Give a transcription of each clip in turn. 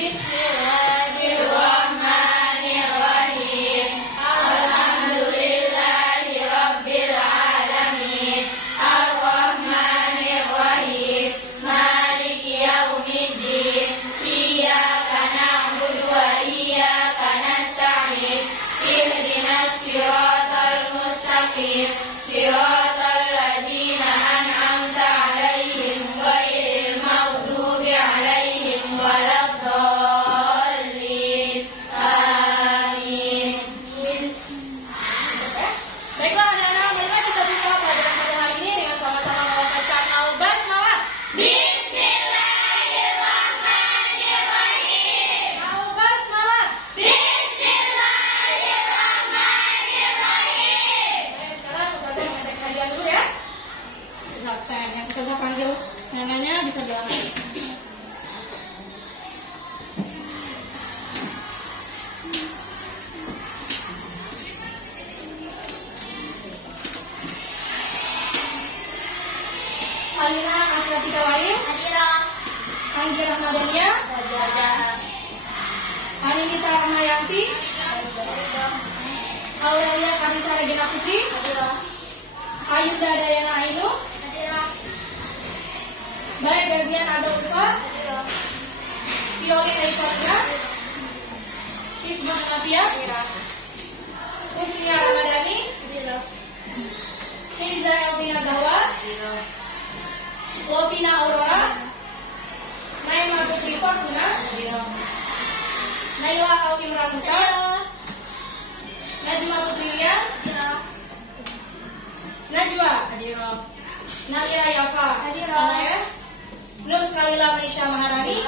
Bismillahirrahmanirrahim. Alhamdulillahirabbil alamin. Arrahmanirrahim. Maliki yaumiddin. Iyyaka na'budu wa iyyaka nasta'in. Ihdinas siratal mustaqim. Siratal ladzina an'amta 'alaihim ghairil maghdubi 'alaihim waladdallin. Amin. Baiklah anak-anak, marilah kita buka pelajaran pada hari ini dengan sama-sama melafazkan al-basmalah. Bismillahirrahmanirrahim. Al-basmalah. Bismillahirrahmanirrahim. Baik, sekarang Ustazah mengecek kajian dulu ya. Absen, yang Ustazah panggil neneknya bisa bilang aja. Alina Asyatika lain. Anggi Rahmadania. Aninita Rahmayanti. Aurelia Karisa Regina Putri. Ayuda Dayana Ainu. Baik Gazian Azza Ulfa. Violin Aisyah. Isbah Nafia. Husnia Ramadhani. Kiza Elvina Zahwa. Lovina Aurora. Naima Putri Fortuna. Naila Alvin Ramuta. Najma Putri Lia. Najwa. Nalia Yafa. Nur Kalila Maisha Maharani.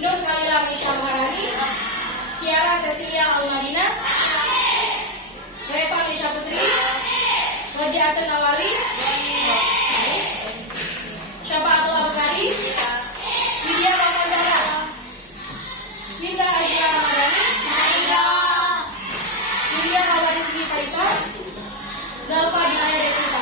Nur Kalila Maisha Maharani. Kiara Cecilia Almadina. Reva Maisha Putri. Rajiatun Nawali. Syafaatul Abukari. Widya Papadara. Linda Ajira Ramadhani. Widya Hawarizki Faisal. Zalfa Dinaya Desita.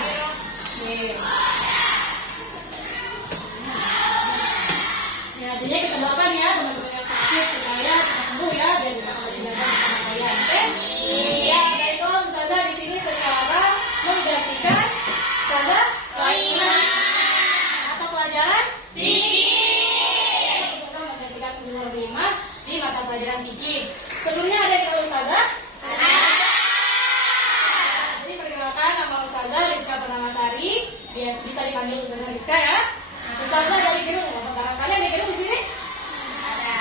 Ya, jadi kita doakan ya teman-teman yang sakit supaya sembuh ya dan bisa kembali belajar bersama kalian. Oke? Ya, baiklah Ustazah di sini sekarang menggantikan Ustazah atau pelajaran Ustazah menggantikan Ustazah Rimah di mata pelajaran fikih. Sebelumnya ada yang tahu Ustazah? Jadi perkenalkan nama Ustazah Rizka Pernamasari, bisa dipanggil Ustazah Rizka ya. Ustazah dari Gerung, kalian di Gerung di sini?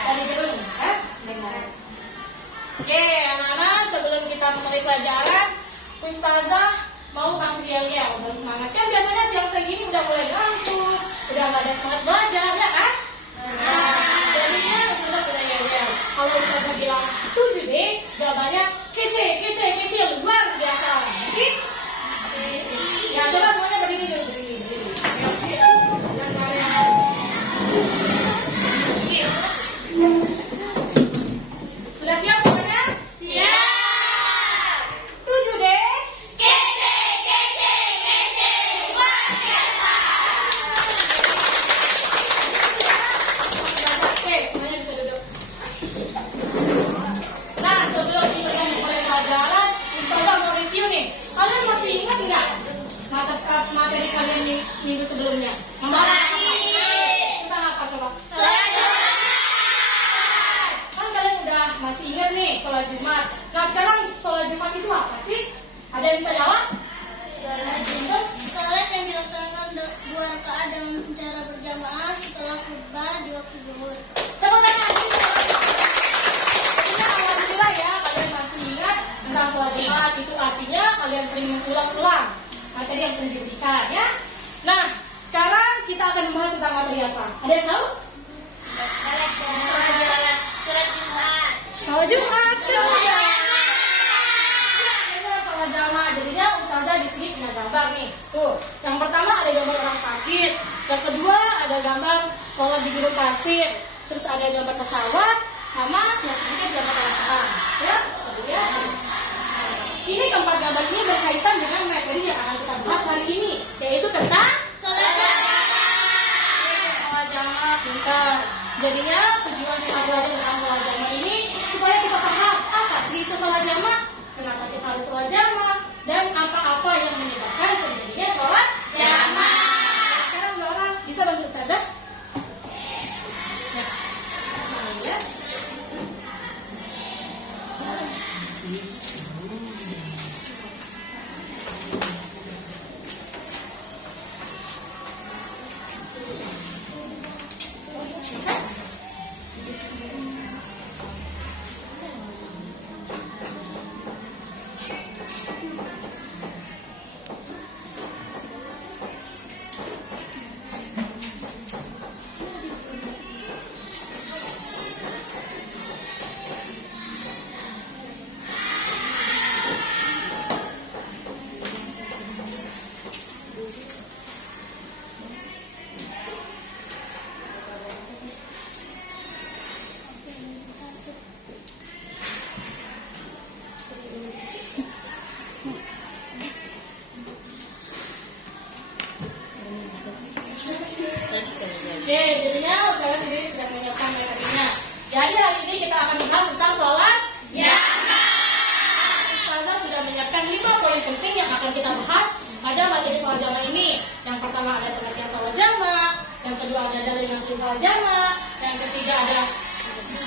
Dari Gerung, kan? Oke, anak-anak, sebelum kita mulai pelajaran, Ustazah mau kasih yel-yel, udah semangat. Kan biasanya siang-siang gini udah mulai ngantuk, udah gak ada semangat belajar, ya kan? Jadinya Ustazah udah yel-yel. Kalau Ustazah bilang 7 deh, jawabannya kece, luar biasa. Oke? Ya, coba semuanya berdiri dulu, berdiri. Sudah siap semuanya? Siap. 7 deh. Kece, luar biasa. Oke, semuanya bisa duduk. Nah, sebelum kita mulai pelajaran, Ustazah mau review nih. Kalian masih ingat nggak materi kalian minggu sebelumnya? Tentang apa coba? Kan kalian udah masih ingat nih sholat Jumat. Nah sekarang sholat Jumat itu apa sih? Ada yang bisa jawab? Sholat yang dilaksanakan 2 rakaat dengan secara berjamaah setelah khutbah di waktu zuhur. Tepuk tangan. Nah, alhamdulillah ya kalian masih ingat tentang sholat Jumat. Itu artinya kalian sering mengulang-ulang materi yang sudah diberikan ya. Nah sekarang kita akan membahas tentang materi apa? Ada yang tahu? Sholat Jumat. Sholat jamaah. Jadinya Ustazah di sini punya gambar nih. Tuh, yang pertama ada gambar orang sakit. Yang kedua ada gambar sholat di gurun pasir. Terus ada gambar pesawat. Sama yang ketiga gambar orang perang. Ya, sebenarnya. Ini keempat gambar ini berkaitan dengan materi yang akan kita bahas hari ini, yaitu tentang Sholat jamaah. sholat jamaah. Pintar. Jadinya tujuan kita belajar tentang sholat jamaah ini supaya kita paham apa sih itu sholat jamaah, kenapa kita harus sholat jamaah, dan apa-apa yang menyebabkan terjadinya sholat jamaah. Sekarang Zara bisa bantu Ustazah? Ya. Oke, jadinya saya sendiri sudah menyiapkan materinya. Jadi hari ini kita akan membahas tentang sholat jamaah. Ustazah sudah menyiapkan 5 poin penting yang akan kita bahas pada materi sholat jamaah ini. Yang pertama ada pengertian sholat jamaah, yang kedua ada dalil nanti sholat jamaah, yang ketiga ada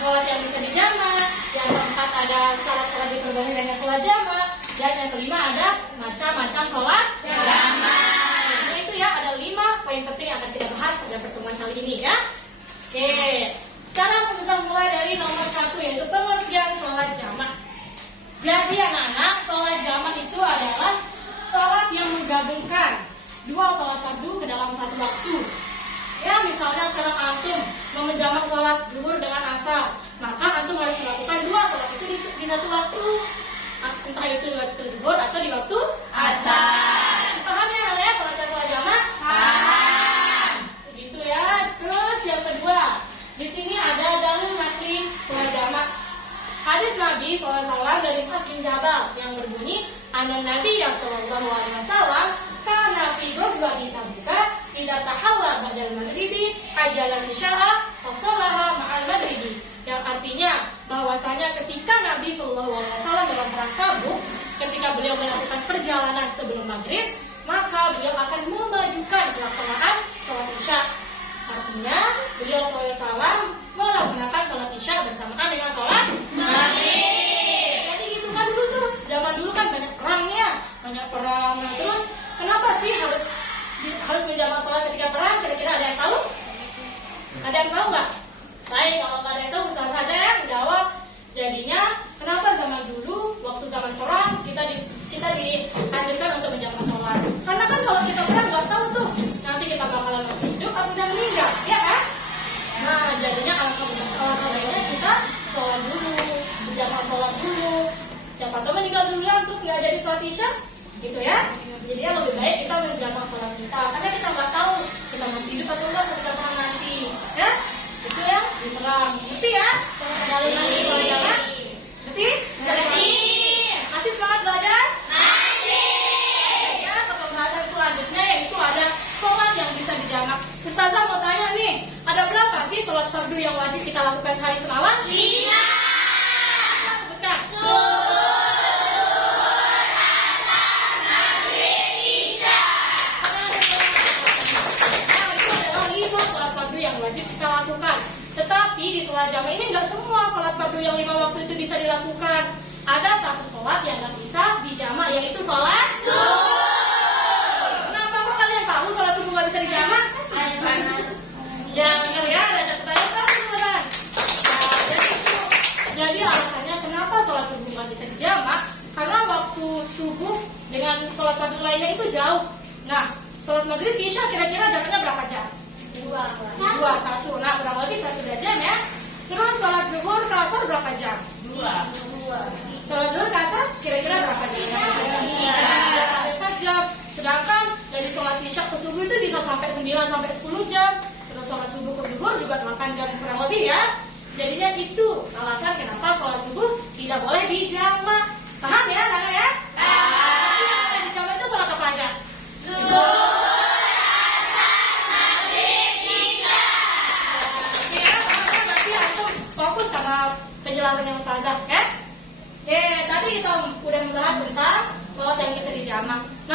sholat yang bisa dijamaah, yang keempat ada syarat-syarat diperbolehkannya sholat jamaah, dan yang kelima ada macam-macam sholat jamaah. Ya, ada 5 poin penting yang akan kita bahas pada pertemuan kali ini ya. Oke, sekarang kita mulai dari nomor 1 yaitu pengertian sholat jamaah. Jadi anak-anak, sholat jamaah itu adalah sholat yang menggabungkan 2 sholat fardu ke dalam satu waktu. Ya, misalnya sekarang antum mau menjamak sholat zuhur dengan asar, maka antum harus melakukan 2 sholat itu di satu waktu, entah itu di waktu zuhur atau di waktu asar. Paham ya kalian pengertian sholat jamaah? Paham. Begitu ya. Terus yang kedua, di sini ada dalil nakli sholat jamaah. Hadis Nabi SAW dari Mu'adz bin Jabal yang berbunyi, Anan Nabi sallallahu alaihi wasallam kana fi ghazwati Tabuka idza tahalla ba'dal maghribi ajalan isya'a fa shalaha ma'al maghribi. Yang artinya bahwasanya ketika Nabi sallallahu alaihi wasallam dalam perang Tabuk, ketika beliau melakukan perjalanan sebelum maghrib, maka beliau akan memajukan pelaksanaan sholat isya. Artinya beliau SAW melaksanakan sholat isya bersamaan dengan sholat maghrib. Jadi gitu kan dulu tuh, zaman dulu kan banyak perangnya, banyak perang. Nah, terus kenapa sih harus menjamak sholat ketika perang? Kira-kira ada yang tahu? Ada yang tahu nggak? Baik, kalau nggak ada yang tahu, Ustaz saja yang jawab. Jadinya kenapa zaman dulu waktu zaman perang kita dianjurkan untuk menjamak sholat? Karena kan kalau kita perang nggak tahu tuh nanti kita bakalan masih hidup atau udah meninggal, ya kan? Nah, jadinya alangkah baiknya kita sholat dulu, menjamak sholat dulu. Siapa tahu meninggal duluan terus nggak jadi sholat isya, gitu ya? Jadi lebih baik kita menjamak sholat kita, karena kita nggak tahu kita masih hidup atau enggak ketika perang nanti, ya? Itu ya di perang, ngerti ya? Kalau nanti sholat jamaah, ngerti? Ngerti. Masih semangat belajar? Selanjutnya yaitu ada sholat yang bisa dijamak. Ustazah mau tanya nih, ada berapa sih sholat fardu yang wajib kita lakukan sehari semalam? 5. Sebutkan. Zuhur, asar, maghrib, isya. Nah, itu adalah 5 sholat fardu yang wajib kita lakukan. Tetapi di sholat jamaah ini nggak semua sholat fardu yang 5 waktu itu bisa dilakukan. Ada satu sholat yang nggak bisa dijamak, yaitu sholat subuh. Tahu sholat subuh nggak bisa dijamak? Ya benar ya, ada catatannya kan teman-teman. Jadi alasannya kenapa sholat subuh nggak bisa dijamak? Karena waktu subuh dengan sholat fardu lainnya itu jauh. Nah, sholat maghrib isya kira-kira jaraknya berapa jam? 2, 1. Nah, kurang lebih 1 jam ya. Terus sholat zuhur ke asar berapa jam? 2. Sholat zuhur ke asar kira-kira berapa jam? 3 sampai 4 jam. Sedangkan dari sholat isya ke subuh itu bisa sampai 9 sampai 10 jam. Terus sholat subuh ke zuhur juga 8 jam kurang lebih ya. Jadinya itu alasan kenapa sholat subuh tidak boleh dijamak. Paham ya, Nana ya? Paham. Tapi yang boleh dijamak itu sholat apa aja? Zuhur, asar, maghrib, isya. Oke ya, paham penjelasannya Ustazah ya. Oke, tadi kita udah membahas tentang sholat yang bisa dijamak.